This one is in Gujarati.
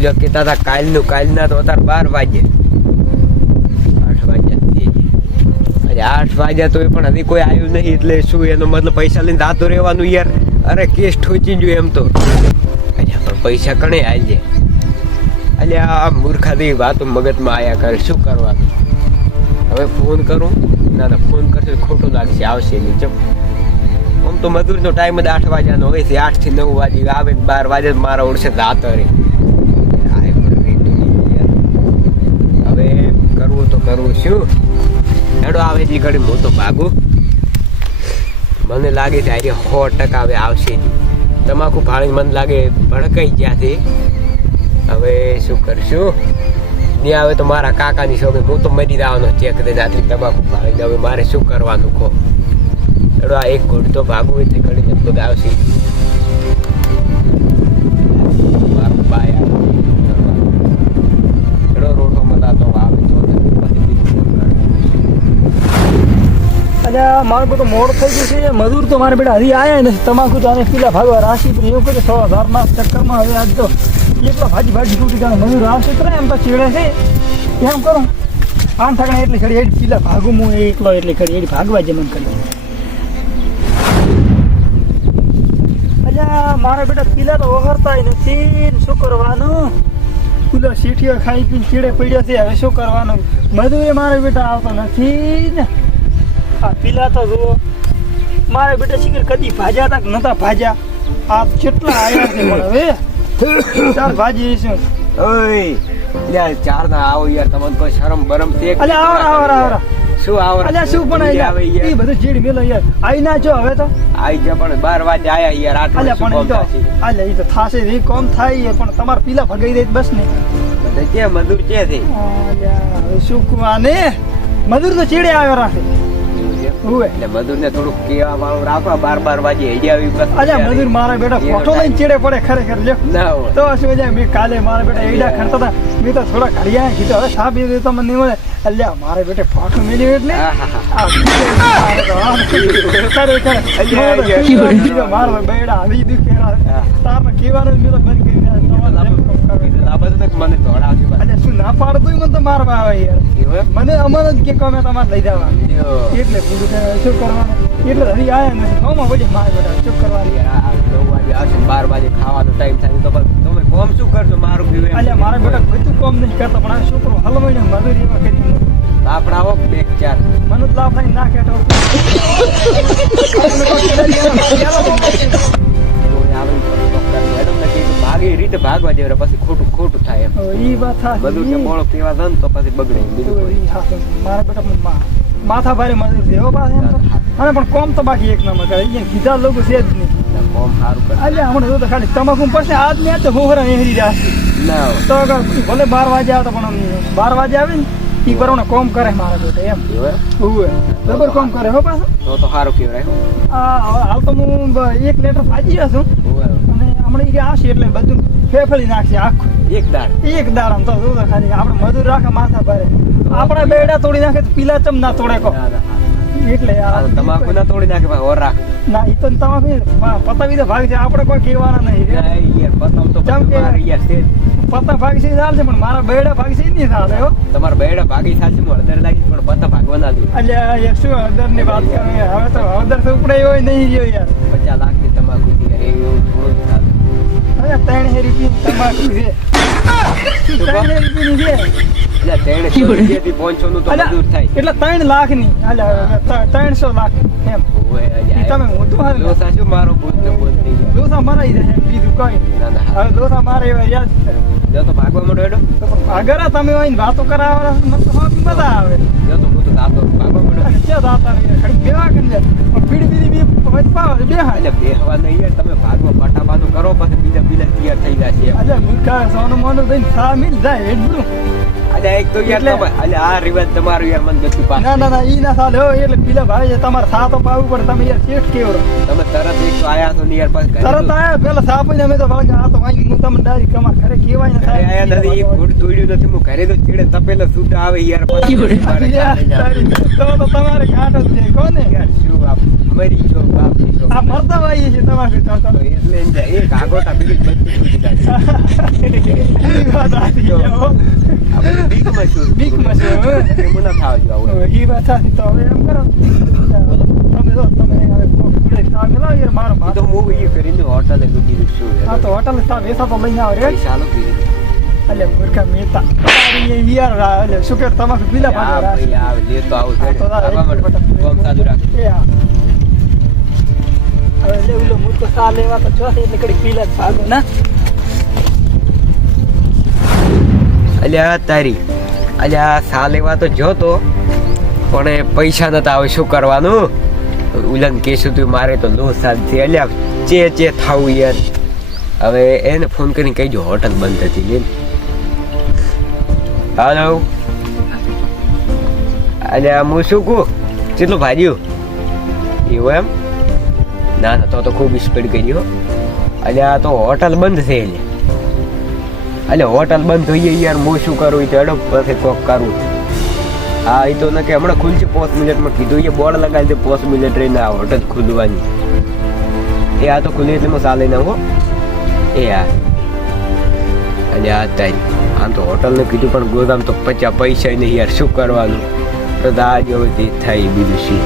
ઓલા કહેતા હતા કાલના તો અત્યારે 12 વાગે 8 વાગ્યા 8 વાગ્યા તો પણ હજી કોઈ આવ્યું નહીં એટલે શું એનો મતલબ પૈસા લઈને જાતો રહેવાનું યાર. અરે કેસ ઠોચી ગયો એમ તો. પણ પૈસા કણે આવજે. અલ્યા આ મૂર્ખાની વાતો મગજમાં આયા કરે. શું કરવાનું હવે? ફોન કરું? ના ફોન કરશે ખોટું લાગશે. આવશે નહીં. ચમ આમ તો મજૂરનો ટાઈમ જ 8 વાગ્યાનો હોય છે. 8 થી 9 વાગે આવે ને 12 વાગે મારા ઓળશે રાત રે. હવે કરવું તો કરવું શું? હેડો આવે એટલી ઘડી હું તો ભાગું. મને લાગે છે આજે 100% હવે આવશે નહીં. તમાકુ ભાળી મને લાગે ભડકાઈ જ્યાંથી. હવે શું કરશું? નહીં આવે તો મારા કાકાની શોખે હું તો મરી જવાનો ચેક દઈને આટલી તમાકુ ભાળી. હવે મારે શું કરવાનું કહો? એડો આ એક ઘોડ તો ભાગવું એટલે ઘડી લગભગ આવશે. મારું બાય એડો રોટો મતાતો આવે તો અલ્યા મારું બધું મોડ થઈ ગયું છે. મજૂર તો મારે બેટા હજી આવ્યા નથી. તમાકુ તો આને પીલા ભાગવા રાશી પણ એવું કરે 100,000 ચક્કરમાં. હવે આજ તો એકલો ભાજી તૂટી જાય. મજૂર આવશે તો એમ તો ચીડે છે. એમ કરું 5 ઠાકણા એટલી ખડી એડી પીલા ભાગું હું એકલો એટલી ખડી એડી ભાગવા જ મન કરી. અલ્યા મારા બેટા પીલા તો ઓગળતા નથી. શું કરવાનું? પેલો શેઠીઓ ખાઈ પીને ચીડે પડ્યો છે. હવે શું કરવાનું? મજૂર મારા બેટા આવતો નથી ને. આ પીલા તો જુઓ મારા બેટા શીખર કદી ભાજ્યા હતા કે નતા ભાજ્યા. આ કેટલા આવ્યા છે પણ હવે ચાર ભાજી શું? ઓય યાર 4 ના આવો યાર. તમને કોઈ શરમ બરમ છે? અલ્યા આવરા શું આવરા? અલ્યા શું પણ આવે યાર? એ બધું ચીડ મેલો યાર. આવી ના જો હવે તો આવી જા પણ 12 વાગે આયા યાર. અલ્યા પણ ઈ તો અલ્યા ઈ તો થાશે રે કોમ થાય પણ તમાર પીલા ભગાઈ દે બસ ને. બધે કે મજૂર છે તે. અલ્યા હવે શું કુવાને મજૂર તો ચીડે આવ્યો રાખે. એટલે મજૂરને થોડુંક કેવા વાળું રાખવા. 12 વાગે હેડી આવી બસ. અલ્યા મજૂર મારા બેટા ફોટો લઈને ચીડે પડે ખરેખર. લ્યો ના હોય તો શું જાય? મેં કાલે મારા બેટા એડા ખરતા હતા. મેં તો થોડા ઘડિયા કીધું હવે સાહેબ એ તો મને નહીં મળે. અલ્યા મારા બેટે ફોટો મેલ્યો એટલે મારો બેડા આવી દુખેરા તારને કહેવાનું મેં તો બંધ કરી મને દોડાવજો. અલ્યા શું ના પાડતું મને તો મારવા આવે યાર. મને અમર જ કે તમે તમારે લઈ જવા એટલે શું કરવાનું? એટલે હજી આયા નથી. હોમાં વળી મારા બેટા શું કરવાનું? 9 વાગે આવશે 12 વાગે ખાવાનો ટાઈમ થાય તો તમે કોમ શું કરશો? મારું પીવે. અલ્યા મારા બેટા બધું કોમ નહીં કરતા પણ આ છોકરો હલવાઈને મજૂરી એમાં કરી લાપડા આવો 2-4 મને તો લાફાઈ ના કેટો ભાગી રીતે ભાગવા જેવડે પછી ખોટું થાય એમ. ઈ વાત બધું કે મોળો પીવા દન તો પછી બગડે. મારા બેટા માથા ભારે મજૂર છે એવો પાસે અને પણ કોમ તો બાકી એક નંબર કરે. અહીંયા કીધા લોકો છે જ નહીં. કોમ સારું કરે. અલ્યા હમણાં તો ખાલી તમાકુ પડશે આજ ને આજ તો હોરા હેરી જશે. ના તો ભલે 12 વાગે આવતો પણ 12 વાગે આવે ને ઈ બરોબર કોમ કરે મારા બેટા એમ. બરોબર કોમ કરે હો પાછો. તો સારું કહેવાય. હાલ તો હું 1 લીટર ભાજી રહ્યો છું અને હમણાં ઈ આવશે એટલે બધું ફેફળી નાખશે આખું એક દાર. આમ તો ખાલી આપણે મજૂર રાખે માથા ભારે. આપણા બેડા તોડી નાખે તો પીલા ચમ ના તોડે કો એટલે તમાકુ ના તોડી નાખે ભાઈ ઓર રાખ ના. ઈ તો તમાકુ પતાવી દે ભાગ છે. આપણે કોઈ કહેવાના નહીં યાર. પતંગ તો ચમ કે યાર છે પતંગ ભાગી છે ચાલશે પણ મારા બેડા ભાગી છે નહીં ચાલે હો. તમારા બેડા ભાગી થાશે હું અડધર લાગી પણ પતંગ ભાગવા ના દઉં. અલ્યા યાર શું અડધર ની વાત કરે? હવે તો અડધર તો ઉપડે હોય નહીં રહ્યો યાર. 50 લાખ ની તમાકુ થી એવું થોડું ચાલે. અરે 3 રૂપિયા તમાકુ છે. 3 રૂપિયાની છે. એટલે 3 લાખ ની 300 લાખ એમ. તમે મારો દોસા મરાઈ જાય બીજું કઈ હવે દોસા મારે એવા યાદ તો ભાગવા માંડો એડો અગર તમે હોય વાતો કરાવવા મને તો મજા આવે. હું તો દાતો ભાગવા માંડો ક્યાં દાતા બેવા કરી બીડી બેહા એટલે બેહવા નહીં યાર. તમે ભાગવા પટાવાનું કરો પછી બીજા તૈયાર થઈ જશે. અલ્યા મૂર્ખા સોનું મોનું દઈને સા મિલ જાય એટલું. અલ્યા એક તો યાર અલ્યા આ રિવાજ તમારું યાર મને બધું પાસ. ના ઈ ના સાલે હો. એટલે પેલા ભાઈ તમારે સા તો પાવું પડે. તમે યાર શેઠ કેવડો તમે તરત એક તો આયા તો યાર પાસ તરત આયા પેલા સા પઈને અમે તો વળગે આ તો વાંગી હું તમને ડાયરેક્ટ તમાર ઘરે કેવાય ને આયા નથી. એક ફૂટ તોડ્યું નથી. હું ઘરે તો ચીડે તપેલો છૂટા આવે યાર. તો તમારે ઘાટ જ છે કોને યાર શું આપ મરી જો બાપ આ મરતા વાઈએ છે તમારે ચાલતા એટલે એમ જાય, એક આગોટા બીજું બધું છૂટી જાય. ઈ વાત સાચી છે, હો. આપણે બીકમાં છું. બીકમાં છું, હો. એમ ના થાવ જો આવું. ઈ વાત સાચી. તો હવે એમ કરો તમે જો તમે હવે પૂરે ચા મિલાવો યાર મારો એ તો હું એ કરીને હોટલે ડૂબી છું. હા તો હોટલ ચા વેસા તો લઈને આવો રે પૈસા આલો કીધું. એટલે મૂર્ખા મહેતા તારી એ યાર એટલે શું કે તમાકુ પીલા આ પાડે ભાઈ આવે લેતો આવું હા, તો છે. તારે આવા માટે કોમ સાદું રાખ. એ હા હવે લે ઓલો મૂર્ખો ચા લેવા તો જોશે એટલે કડી પીલા જ ભાગો ના અલ્યા તારી અલ્યા સા લેવા તો જોતો પણ એ પૈસા નતા આવે શું કરવાનું. ઉલન કેશું તું મારે તો લો સાથી અલ્યા ચે થાવું યાર. હવે એને ફોન કરીને કહીજો હોટલ બંધ હતી લે. હાલો અલ્યા હું શું કહું કેટલું ભાર્યું એવું એમ. ના ના તો ખૂબ સ્પીડ કરી હો. અલ્યા તો હોટલ બંધ છે એટલે હોટલ બંધ જોઈએ યાર હું શું કરું તો એડો પછી કોક કરું. હા એ તો ન કે હમણાં ખુલશે 5 મિનિટમાં કીધું એ બોર્ડ લગાવી દે 5 મિનિટ રહીને આ હોટલ ખુલવાની. એ આ તો ખુલી એટલે હું ચાલે ના હો. એ હા એટલે આ તારી આમ તો હોટલને કીધું પણ ગોદામ તો 50 પૈસા નહીં યાર શું કરવાનું. તો આજ હવે જે થાય બીજું શું.